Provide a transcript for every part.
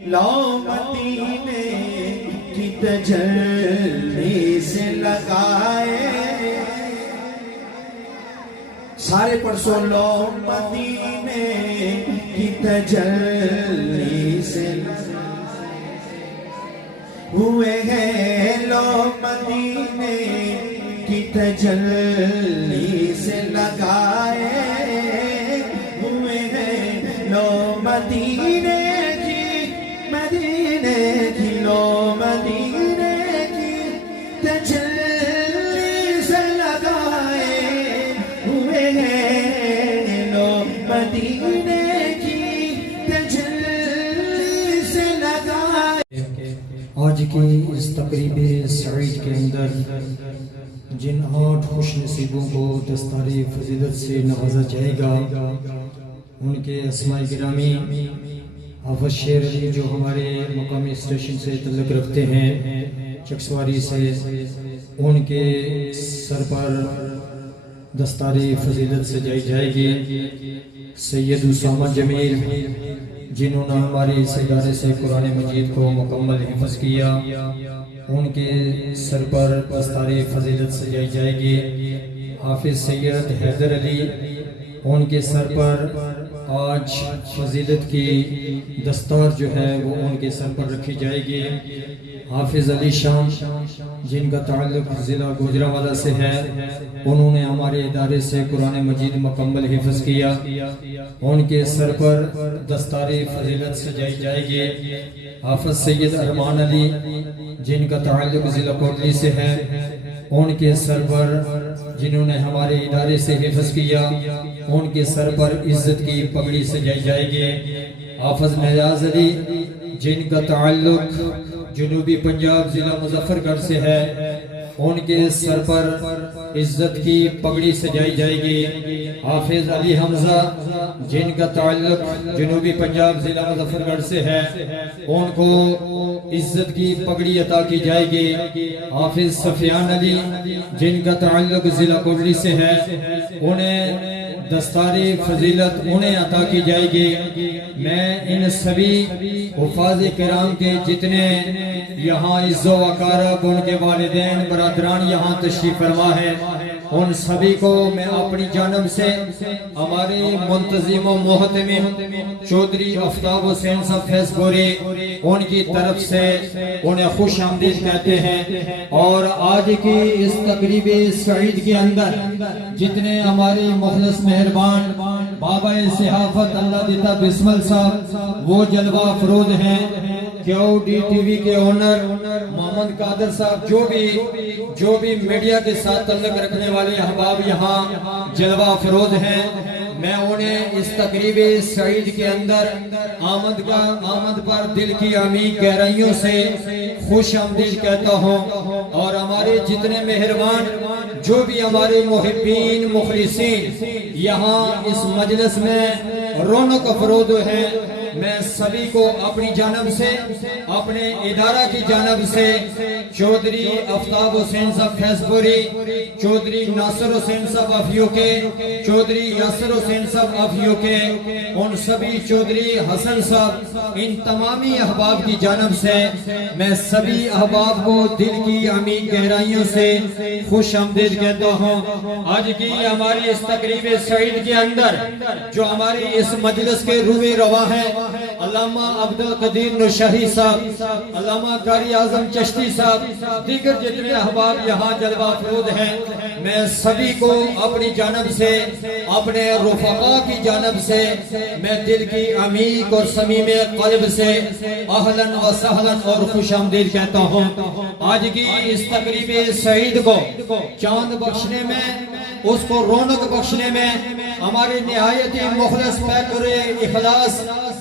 लो मदीने की तजल्ली से लगाए, सारे परसों लो मदीने की तजल्ली से हुए हैं, लो मदीने की तजल्ली से लगाए हुए हैं, लो मदीने की लो मदीने की तजल्ली से लगाए हुए हैं, लो मदीने की तजल्ली से लगाए। आज की इस तकरीब सईद के अंदर जिन 8 खुश नसीबों को दस्तारे फजीलत से नवाजा जाएगा, उनके अस्माए गिरामी हाफिज शेर अली जो हमारे मकामी स्टेशन से तल्लुक़ रखते हैं चकसवारी से, उनके सर पर दस्तारे फजीलत सजाई जाएगी। सैयद उसामा जमील जिन्होंने हमारे इस इदारे से कुरान मजीद को मुकम्मल हिफ्ज़ किया, उनके सर पर दस्तारे फजीलत सजाई जाएगी। हाफिज सैयद हैदर अली, उनके सर पर आज फजीलत की दस्तार जो है वो उनके सर पर रखी जाएगी। हाफिज अली शाम जिनका ताल्लुक ज़िला गुजरांवाला से है, उन्होंने हमारे इदारे से कुरान मजीद मुकम्मल हिफ्ज़ किया, उनके सर पर दस्तारे फजीलत सजाई जाएगी। हाफिज सैयद अरमान अली जिनका ताल्लुक ज़िला कोटली से है, उनके सर पर जिन्होंने हमारे इदारे से हिफ्ज़ किया, उनके सर पर इज्जत की पगड़ी सजाई जाएगी। हाफिज नयाज अली जिनका ताल्लुक जनूबी पंजाब जिला मुजफ्फरगढ़ से है, उनके सर पर इज्जत की पगड़ी सजाई जाएगी। हाफिज अली हमजा जिनका ताल्लुक जनूबी पंजाब जिला मुजफ्फरगढ़ से है, उनको इज्जत की पगड़ी अता की जाएगी। हाफिज सफियान अली जिनका ताल्लुक जिला कोटली से है, उन्हें दस्तारे फजीलत उन्हें अता की जाएगी। मैं इन सभी हुफ़ाज़ किराम के जितने यहाँ इज़्ज़ो वक़ारत उनके वालिदैन बरादरान यहाँ तशरीफ़ फरमा है, उन सभी को मैं अपनी जानब से हमारे मुंतज़िम व मोहतमिम चौधरी आफ्ताब हुसैन साहब फैज़पुरी उनकी तरफ से उन्हें खुश आमदीद कहते हैं। और आज की इस तकरीब सईद के अंदर जितने हमारे मुखलिस मेहरबान बाबा सिहाफत अल्लाह दिता बिस्मिल साहब वो जलवा अफरोज हैं, टीवी के ओनर मोहम्मद कादर साहब, जो भी मीडिया के साथ तल्लुक़ रखने वाले अहबाब यहाँ जलवा अफरोज हैं, मैं उन्हें इस तकरीब सईद के अंदर आमद पर दिल की अमीर गहराइयों से खुश आमदीद कहता हूँ। और हमारे जितने मेहरबान जो भी हमारे मुहिब्बीन मुखलिसीन यहाँ इस मजलिस में रौनक अफरोज हैं, मैं सभी को अपनी जानब से अपने इदारा की जानब से चौधरी आफ्ताब हुसैन साहब फैज़पुरी, चौधरी नासिर हुसैन साहब ऑफ यूके, चौधरी यासिर हुसैन साहब ऑफ यूके, उन सभी चौधरी हसन साहब, इन तमामी अहबाब की जानब से मैं सभी अहबाब को दिल की अमीर गहराइयों से खुश आमदीद कहता हूँ। आज की हमारी इस तकरीब सईद के अंदर जो हमारी इस मजलिस के रूए रवा है, अल्लामा अब्दुल कदीर नौशाही साहब, अल्लामा कारी आजम चिश्ती साहब, दीगर जितने अहबाब यहाँ जलवा अफरोज हैं, मैं सभी को अपनी जानब से अपने रुफका की जानब से मैं दिल की अमीक और समीम क़ल्ब से अहलन व सहलन और खुश आमदीद कहता हूँ। आज की इस तकरीब सईद को चांद बख्शने में, उसको रौनक बख्शने में हमारे निहायत ही मुखलिस पैकुरे इखलास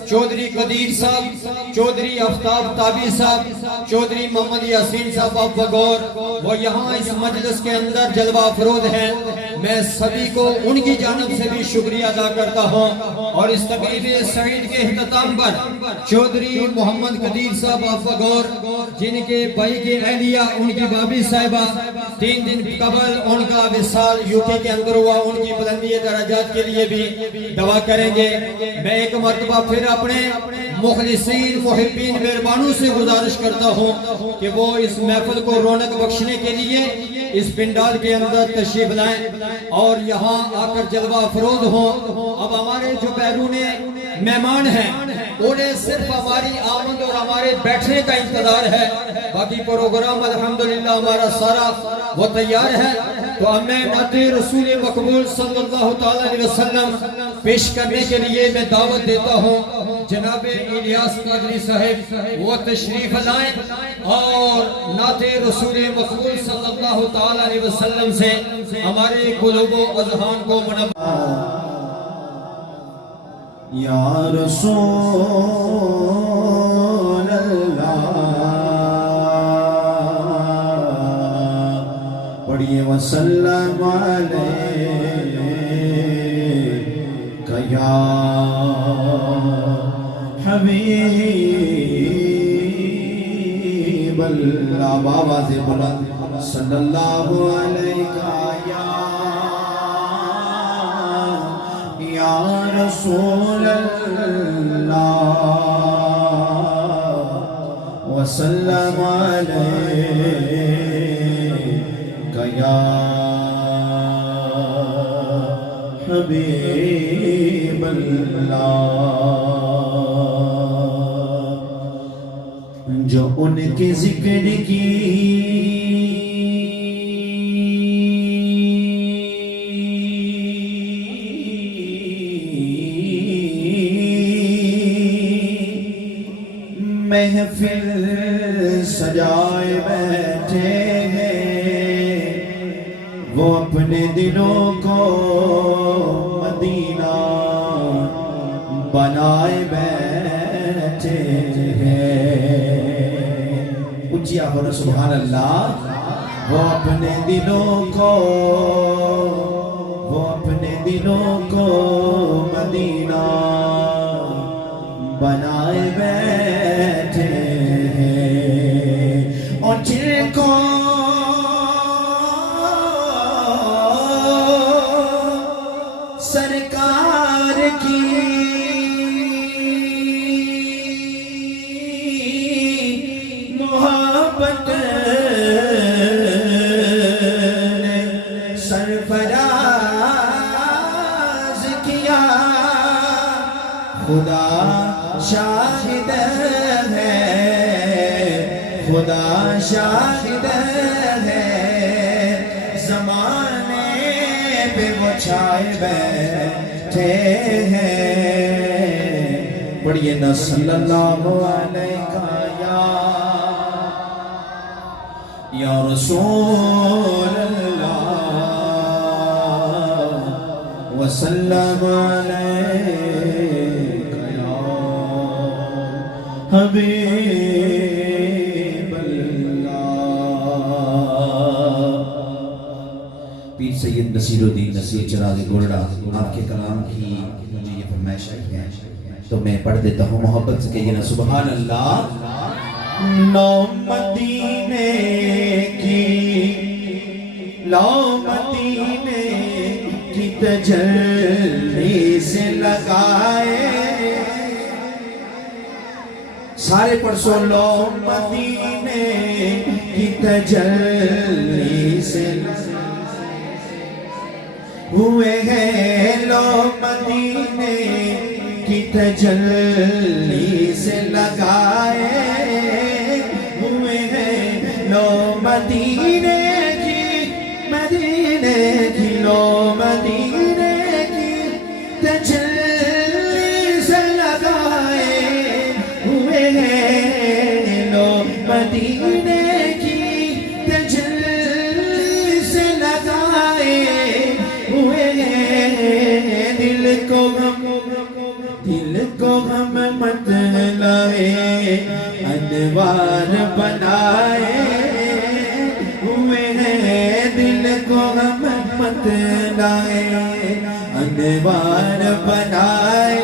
चौधरी कदीर साहब, चौधरी आफ्ताब ताबी साहब, चौधरी मोहम्मद यासीन साहब ऑफ बगौर, वो यहाँ इस मजलिस के अंदर जलवा अफरोज हैं, मैं सभी को उनकी जानब से भी शुक्रिया अदा करता हूँ। और इस तकरीब सईद के इख्तिताम पर चौधरी मोहम्मद कदीर साहब ऑफ बगौर, जिनके भाई की अहलिया उनकी भाभी साहिबा 3 दिन कबल उनका विसाल यूके के अंदर हुआ, उनकी बुलंदी दराजात के लिए भी दुआ करेंगे। मैं एक मरतबा फिर अपने मुखलिसीन मुहिब्बीन मेहरबानों से गुजारिश करता हूँ कि वो इस महफिल को रौनक बख्शने के लिए इस पिंडाल के अंदर तशरीफ लाएं और यहाँ आकर जलवा अफरोज हों। अब हमारे जो बैरून मेहमान हैं उन्हें सिर्फ हमारी आमद और हमारे बैठने का इंतजार है, बाकी प्रोग्राम अल्हम्दुलिल्लाह हमारा सारा वो तैयार है। तो अब मैं नाते रसूल मकबूल सल्लल्लाहु ताला अलैहि वसल्लम पेश करने के लिए मैं दावत देता हूँ जनाब इलियास कादरी साहब वो तशरीफ लाएं और नाते रसूल मकबूल सल्लल्लाहु ताला अलैहि वसल्लम से हमारे कुलूबो अज़हान को मुनव्वर। या रसूल अल्लाह पढ़िए वसल्लम अलैका या हबीब अल्लाह। बाबा से बुलंद सल्लल्लाहु अलैका या रसूल अल्लाह वसल्लम अलैका या हबीब अल्लाह। जो उनके जिक्र की महफिल सजाए बैठे हैं, वो अपने दिलों को मदीना बनाए बैठे हैं। ऊंची आवाज़ सुभान अल्लाह। वो अपने दिलों को मदीना बनाए बैठे हैं और जिनको सरकार की मोहब्बत सरफराज किया, खुदा शाहिद है, खुदा शाहिद है, ज़माने पे वो छाए बैठे हैं। पढ़िए न सल्लल्लाहु अलैका या रसूल अल्लाह वसल्लम अलैका या हबीब अल्लाह। पीर सैयद नसीरुद्दीन नसीर चिराग गोरडा आपके कलाम की मुझे ये फरमाइश आई है तो मैं पढ़ देता हूँ। मोहब्बत से कहिए ना सुभान अल्लाह। लो मदीने की तजल्ली से लगाए, सारे परसों लो मदीने की तजल्ली से हुए हैं, लो मदीने की तजल्ली से लगाए हुए हैं, लो मदीने की लो मदीने की तजल्ली से लगाए हुए हैं, लो मदीने की तजल्ली से लगाए हुए हैं। दिल को हम मत लाए, अनवार बनाए हुए हैं, दिल को हम मत लाए, अनवार बनाए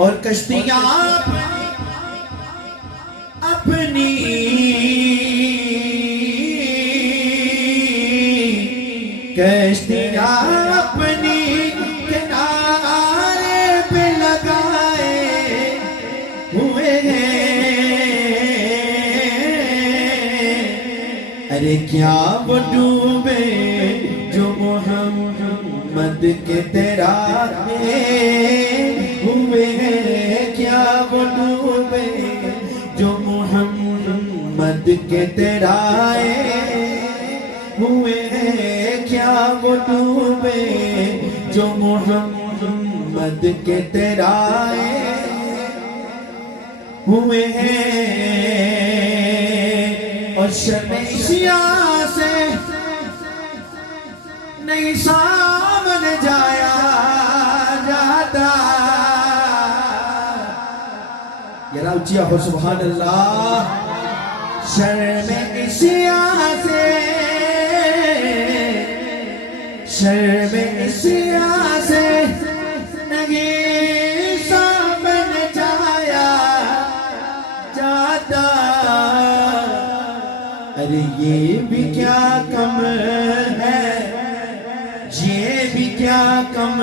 और कश्तियां अपनी कश्तियां अपनी किनारे पे लगा अरे क्या वो डूबे जो मोहम्मद के तेराए हुए हैं, क्या वो डूबे जो मोहम्मद के तेराए हुए हैं, क्या वो डूबे जो मोहम्मद के तेराए हुए हैं। और शर्मिया से नहीं सामने जाया जाता। जरा ऊंचिया हो सुभान अल्लाह। शर्मिया से नहीं सामने जाया जाता। अरे ये भी क्या कम है, ये भी क्या कम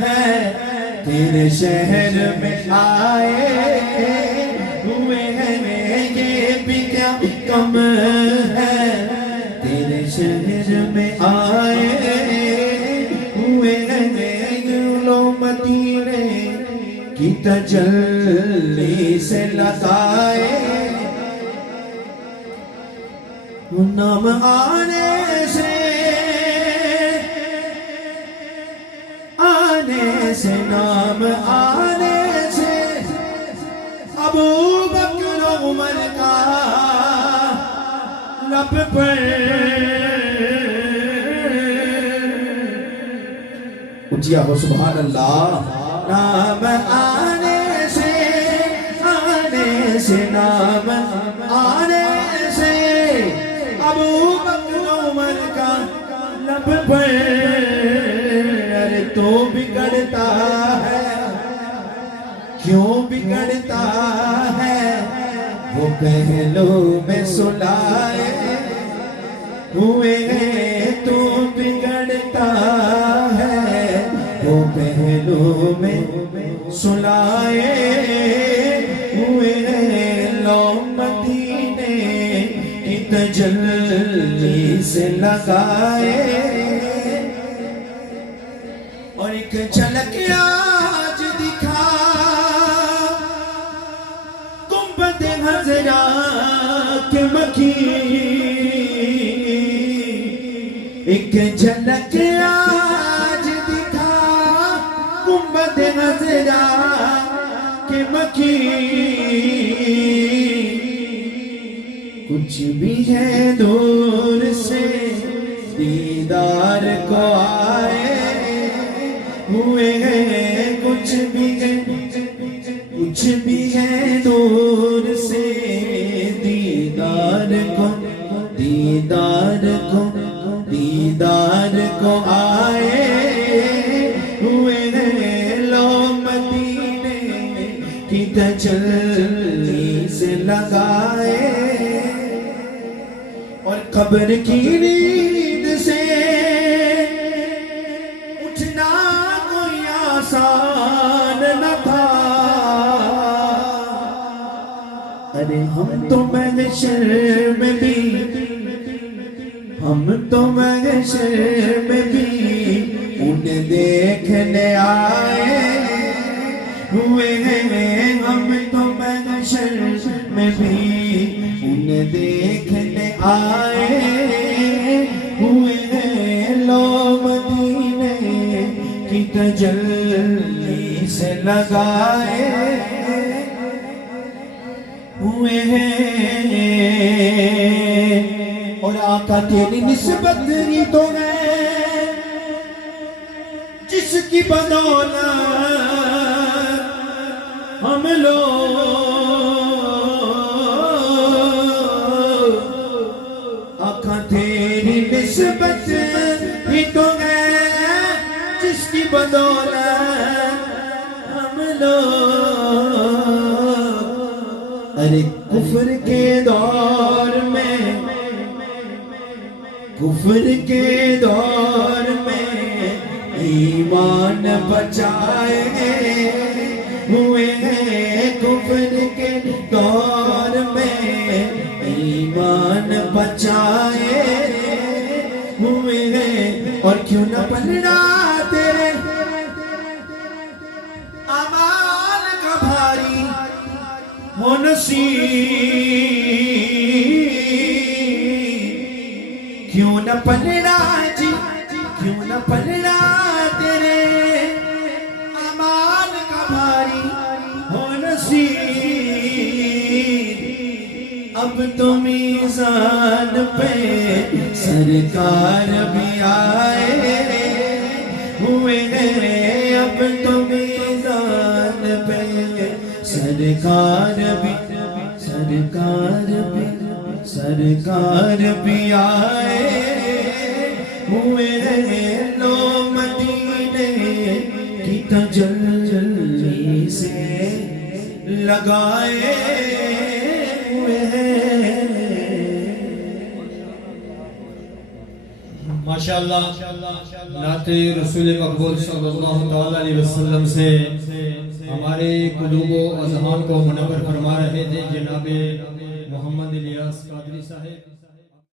है, तेरे शहर में आए हुए हैं। ये भी क्या कम है, तेरे शहर में आए हुए हैं। लो मदीने की तजल्ली से लगाए, नाम आने से नाम आने से अबू बकर उमर का लब पर उजिया हो सुभान अल्लाह। नाम आने से नाम आने से अबू बकर उमर का लब पर। अरे तो बिगड़ता है, क्यों बिगड़ता है, वो पहलू में सुलाए हुए तो बिगड़ता है, वो पहलू में सुलाए हुए। लो मदीने की तजल्ली से लगाए। और एक झलक आज दिखा गुंबद हज़रा के मकी। एक झलक आज दिखा गुंबद हज़रा के मकी। कुछ भी है दूर से दीदार को आए हुए हैं। कुछ भी है दूर से दीदार को आए हुए हैं। लो मदीने की तजल्ली से लगाए। और कब्र की नींद से उठना कोई आसान न था। अरे हम तो महशर में भी उन्हें देखने आए हुए हैं। हम तो महशर में भी उन्हें देखने आए हुए हैं। लो मदीने की तजल्ली से लगाए हुए हैं। और आका तेरी निस्बत ही तो है जिसकी बदौलत हम लोग आका तेरी निस्बत ही तो है जिसकी बदौलत हम लोग। अरे कुफ्र के दौर में ईमान बचाए हुए हैं। कुफ्र के दौर में ईमान बचाए न पलड़ा तेरे अमाल का भारी हो नसीब। क्यों न पलड़ा जी, क्यों न पलड़ा तेरे अमाल का भारी हो नसीब। अब तो मीज़ान पे सरकार भी आए हुए हैं। अब तो मीज़ान पे सरकार भी आए हुए हैं। लो मदीने की तजल्ली से लगाए हुए हैं। माशाअल्लाह नाते रसूल मकबूल सल्लल्लाहु ताला अलैहि वसल्लम से हमारे कुलूबो अज़हान को मुनव्वर फरमा रहे थे जनाब मोहम्मद इलियास कादरी साहब।